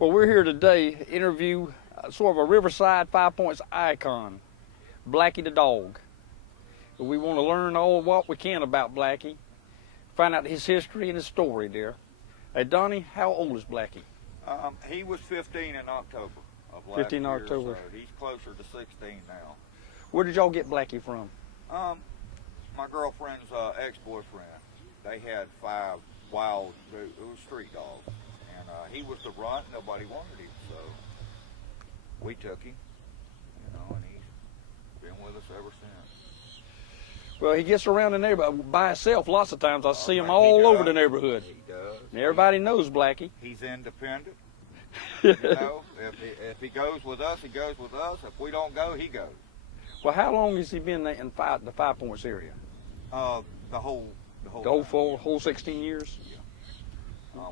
Well, we're here today to interview sort of a Riverside 5 Points icon, Blackie the Dog. We want to learn all what we can about Blackie, find out his history and his story there. Hey, Donnie, how old is Blackie? He was 15 in October of last 15 year, October. So he's closer to 16 now. Where did y'all get Blackie from? My girlfriend's ex-boyfriend, they had 5 wild, it was street dogs. And he was the runt, nobody wanted him, so we took him, and he's been with us ever since. Well, he gets around the neighborhood by himself lots of times. I see him all over the neighborhood. He does. And everybody knows Blackie. He's independent. If he goes with us, he goes with us. If we don't go, he goes. Well, how long has he been in the 5 Points area? The whole whole 16 years? Yeah.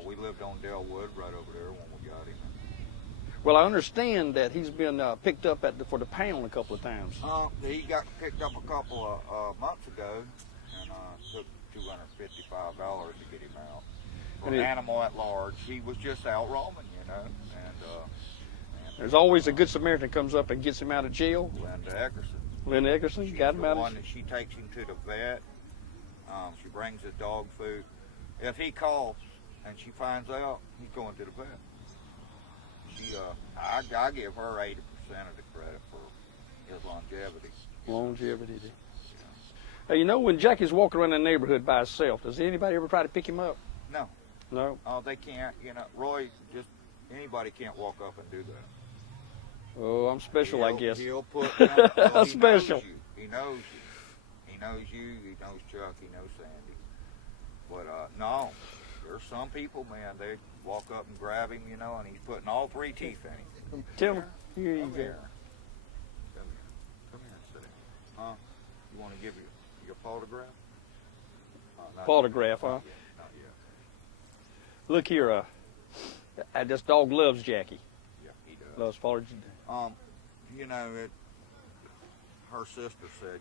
We lived on Delwood right over there when we got him. Well, I understand that he's been picked up for the pound a couple of times. He got picked up a couple of months ago, and took $255 to get him out. For an animal at large, he was just out roaming, and there's always a good Samaritan comes up and gets him out of jail. Linda Eckerson got him out. One that she takes him to the vet. She brings his dog food. If he coughs and she finds out, he's going to the vet. I give her 80% of the credit for his longevity. Longevity. Yeah. Hey, when Jackie's walking around the neighborhood by himself, does anybody ever try to pick him up? No. No? They can't. Roy, anybody can't walk up and do that. Oh, I'm special, I guess. He'll put down, special. He knows you. He knows you. He knows Chuck. He knows Sandy. But no, there's some people, man. They walk up and grab him, and he's putting all 3 teeth in him. Tell him. Here you Come go. here. Come here and sit down. You want to give your photograph? Photograph, huh? Not yet. Look here, this dog loves Jackie. Yeah, he does. Loves Father. Her sister said,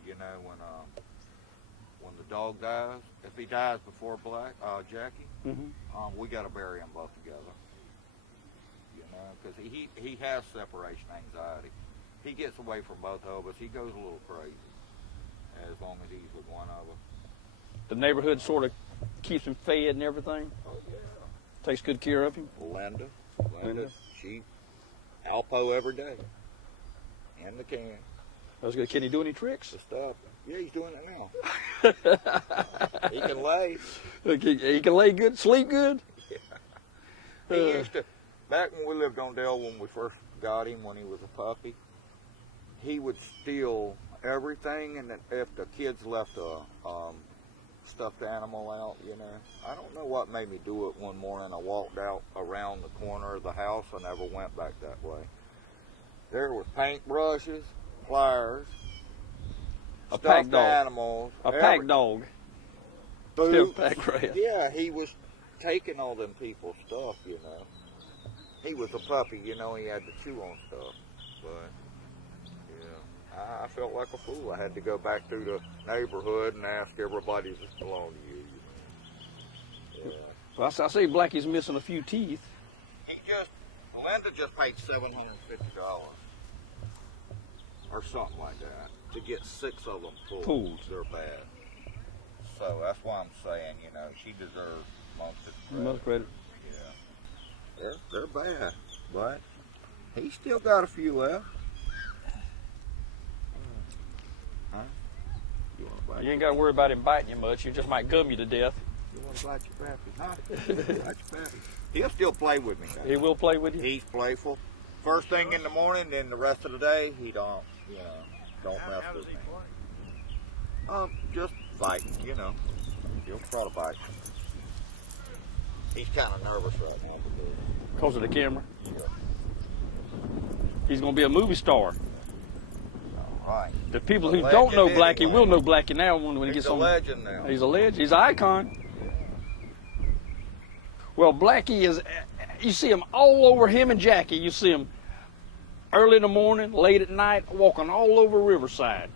when the dog dies, if he dies before Jackie, we got to bury them both together. Because he has separation anxiety. He gets away from both of us. He goes a little crazy as long as he's with one of us. The neighborhood sort of keeps him fed and everything. Oh yeah. Takes good care of him. Linda, she Alpo every day. In the can. That's good. Can he do any tricks? The stuff. Yeah, he's doing it now. He can lay. He can lay good, sleep good. Yeah. He used to, back when we lived on Dell, when we first got him, when he was a puppy, he would steal everything, and if the kids left a stuffed animal out, I don't know what made me do it one morning. I walked out around the corner of the house. I never went back that way. There was paintbrushes, pliers, stuffed animals. A pack dog. Food. Still pack rat. Yeah, he was taking all them people's stuff, He was a puppy, he had to chew on stuff. But, I felt like a fool. I had to go back through the neighborhood and ask everybody, does this belong to you? Yeah. Well, I see Blackie's missing a few teeth. Linda just paid $750 or something like that to get 6 of them pulled. They're bad. So that's why I'm saying, she deserves most of the credit. Most credit. Yeah. They're bad, but he's still got a few left. Huh? You ain't got to worry about him biting you much. He just might gum you to death. You want to bite your pappy? Huh? Bite your pappy. He'll still play with me. He will play with you? He's playful. First thing in the morning, then the rest of the day, he don't mess with me. Just fighting, He'll try to bite. He's kind of nervous right now. Because of the camera? Yeah. He's going to be a movie star. All right. The people who don't know Blackie will know Blackie now when he gets on. He's a legend now. He's a legend. He's an icon. Well, Blackie is, you see him all over, him and Jackie. You see him early in the morning, late at night, walking all over Riverside.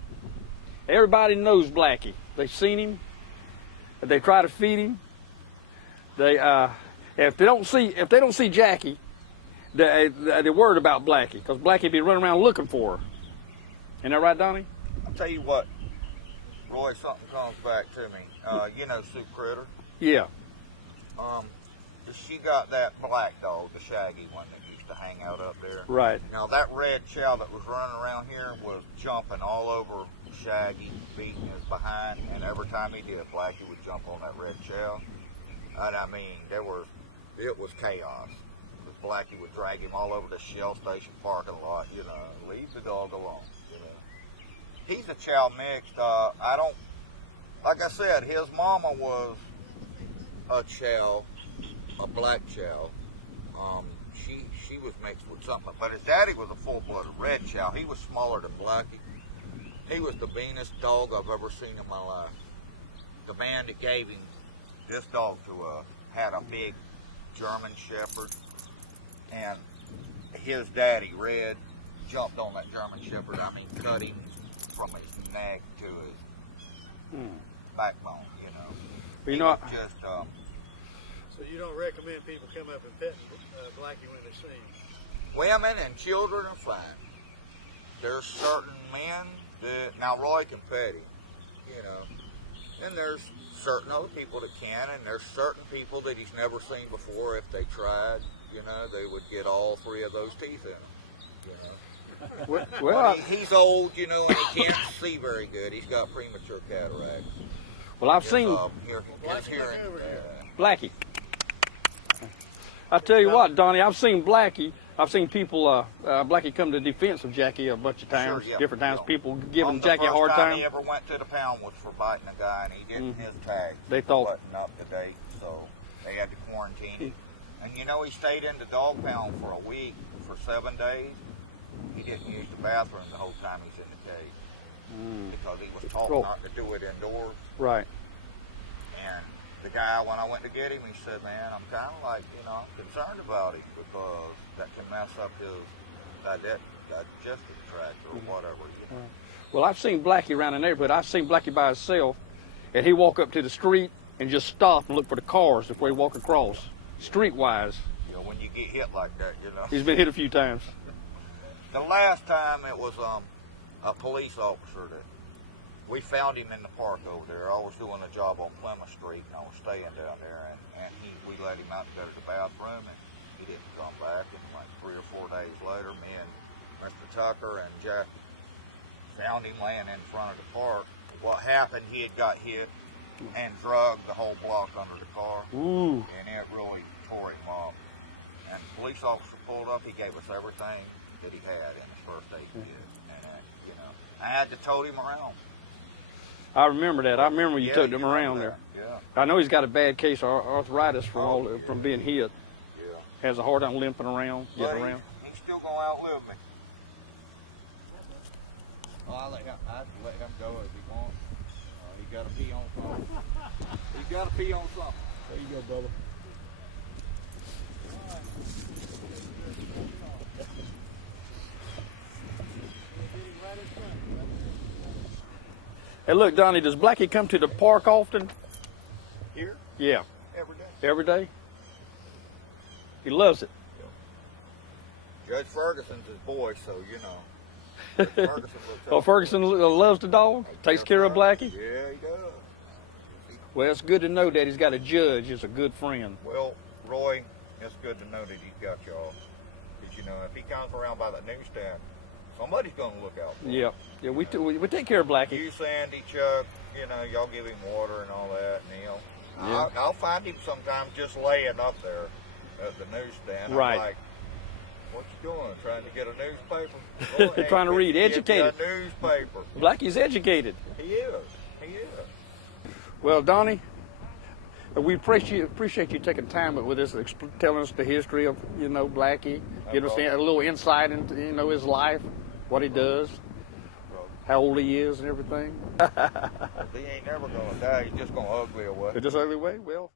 Everybody knows Blackie. They've seen him. They try to feed him. They if they don't see Jackie, the word about Blackie, because Blackie be running around looking for her. Isn't that right, Donnie? I'll tell you what, Roy, something comes back to me. You know Sue Critter? Yeah. She got that black dog, the shaggy one that used to hang out up there. Right. Now that red chow that was running around here was jumping all over Shaggy, beating his behind, and every time he did, Blackie would jump on that red chow. And I mean, it was chaos. Blackie would drag him all over the Shell Station parking lot, you know, leave the dog alone, you know. He's a chow mixed. Like I said, his mama was a chow, a black chow. She was mixed with something, but his daddy was a full-blooded red chow. He was smaller than Blackie. He was the meanest dog I've ever seen in my life. The man that gave him this dog had a big German Shepherd, and his daddy, Red, jumped on that German Shepherd. I mean, cut him from his neck to his backbone, you know. Well, you know, just. So you don't recommend people come up and pet Blackie when they see him? Women and children are fine. There's certain men that, now Roy can pet him, you know. And there's certain other people that can, and there's certain people that he's never seen before. If they tried, you know, they would get all three of those teeth in them, you know. well, He's old, you know, and he can't see very good. He's got premature cataracts. well, I've seen His hearing. Blackie. I tell you what, Donnie, I've seen Blackie. I've seen people, Blackie come to the defense of Jackie a bunch of times, Sure, yeah. different times. People giving The Jackie a hard first time. He ever went to the pound was for biting a guy, and he didn't his tag. They thought wasn't up to date, so they had to quarantine him. And you know, he stayed in the dog pound for a week, for 7 days. He didn't use the bathroom the whole time he's in the cage because he was taught not to do it indoors. Right. And the guy, when I went to get him, he said, "Man, I'm kind of like, you know, I'm concerned about him because that can mess up his digestive tract or whatever." You know? Well, I've seen Blackie around the neighborhood. I've seen Blackie by himself, and he walk up to the street and just stop and look for the cars before he walk across, streetwise. You know, when you get hit like that, you know. He's been hit a few times. The last time it was a police officer that we found him in the park over there. I was doing a job on Plymouth Street, and I was staying down there, and we let him out to go to the bathroom, and he didn't come back. And like 3 or 4 days later, me and Mr. Tucker and Jack found him laying in front of the park. What happened, he had got hit and drugged the whole block under the car, and it really tore him up. And the police officer pulled up. He gave us everything that he had in his first aid kit, and you know, I had to tote him around. I remember that. I remember you took him around there. Yeah. I know he's got a bad case of arthritis from being hit. Yeah. Has a hard time limping around, getting around. He's still gonna outlive me. Oh, I let him go if he wants. He got to pee on something. He got to pee on something. There you go, brother. Hey, look, Donnie, does Blackie come to the park often? Here? Yeah. Every day. Every day? He loves it. Judge Ferguson's his boy, so you know. Ferguson looks Well, Ferguson loves the dog, takes care of Blackie. Yeah, he does. Well, it's good to know that he's got a judge who's a good friend. Well, Roy, it's good to know that he's got y'all. Because, you know, if he comes around by the newsstand, somebody's going to look out for him. Yeah. Yeah, we take care of Blackie. You, Sandy, Chuck, you know, y'all give him water and all that, and I'll find him sometimes just laying up there at the newsstand. Right. I'm like, what you doing? Trying to get a newspaper? Boy, Trying to read, educated. Get a newspaper. Blackie's educated. He is. He is. Well, Donnie, we appreciate you taking time with us, telling us the history of, you know, Blackie, giving us a little insight into, you know, his life, what he does, how old he is and everything. He ain't never going to die. He's just going to ugly away. Just ugly way? Well.